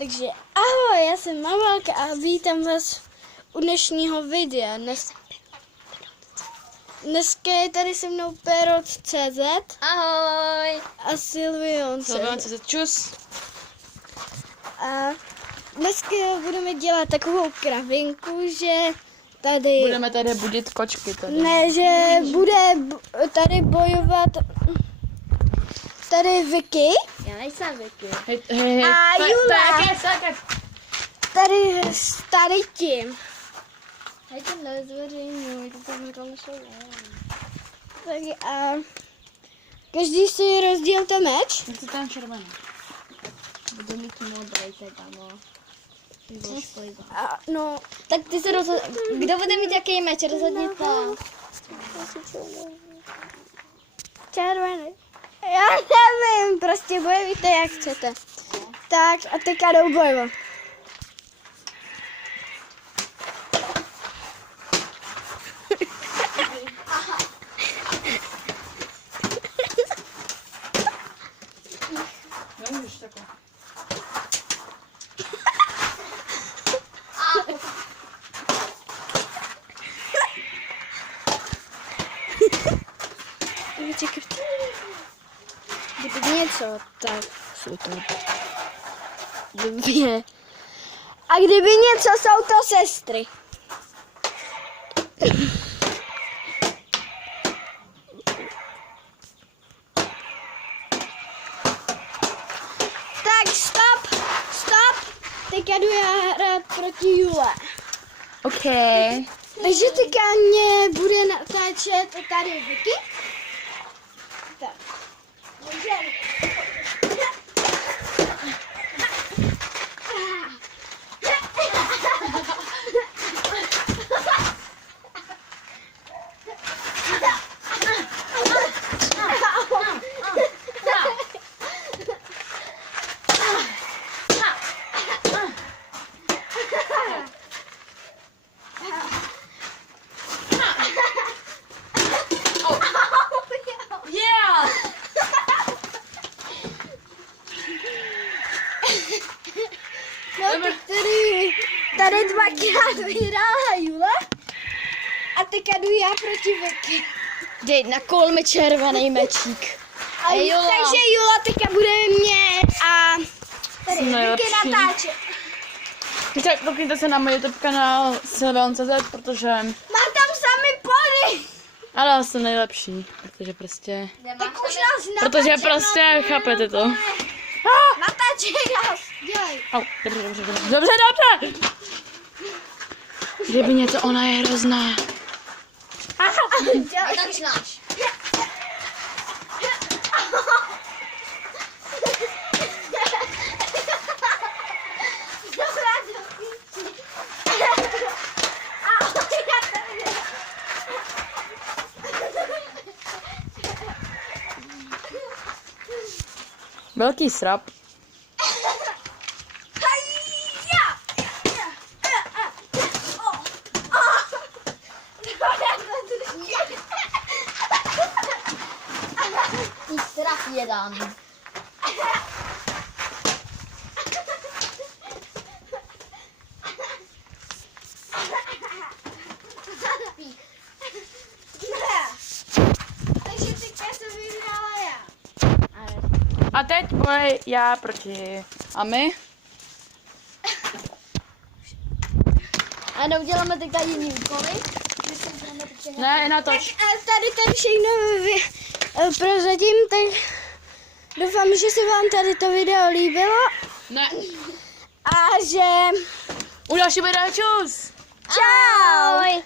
Takže ahoj, já jsem Mavalka a vítám vás u dnešního videa. Dneska je tady se mnou Perot.cz. Ahoj. A Sylvion.cz. Čus. A dneska budeme dělat takovou kravinku, že tady... Budeme tady budit kočky tady. Ne, že bude tady bojovat tady Vicky. Já nejsem Vicky. A Jula. Tady s tady tím. Hej, to nezveřejňuj, to tam rozšlo. Tak a každý si rozdělte meč. Co tam červený? Budu mít modrý teda, no. A, no, tak ty se rozhodni. Kdo bude mít jaký meč? Rozhodni tam. Červený. Já nevím, prostě bojujte jak chcete. Tak a teďka jdou bojovat. Nemůžeš takhle. Kdyby něco, tak jsou to dvě. A kdyby něco, jsou to sestry. Tak stop. Teďka jdu já hrát proti Jule. OK. Takže teďka mě bude natáčet tady Vicky. Tak. No, tady dvakrát vyhrála Jula a teďka jdu já proti Vicky. Dej na kol mi červený mečík. Takže Jula teďka bude mě a tady Vicky natáčet. Tak koukněte se na můj YouTube kanál Sylvion.cz, protože... Mám tam sami pody. Ale já jsem nejlepší, protože prostě... Tak už nás Protože prostě, chápete to. Natáčej nás. Dělej. Au, dobře. Kdyby něco, ona je hrozná. Začínáš. Velký srap. Strach jeden. Takže teďka jsem vyhrála já. A teď boj já proti... A my? A neuděláme teďka jiný úkoly? Ne, natoč. Tady ten všechno prozatím, tak doufám, že se vám tady to video líbilo Ne. a že... U dalšího videa, čus! Čau!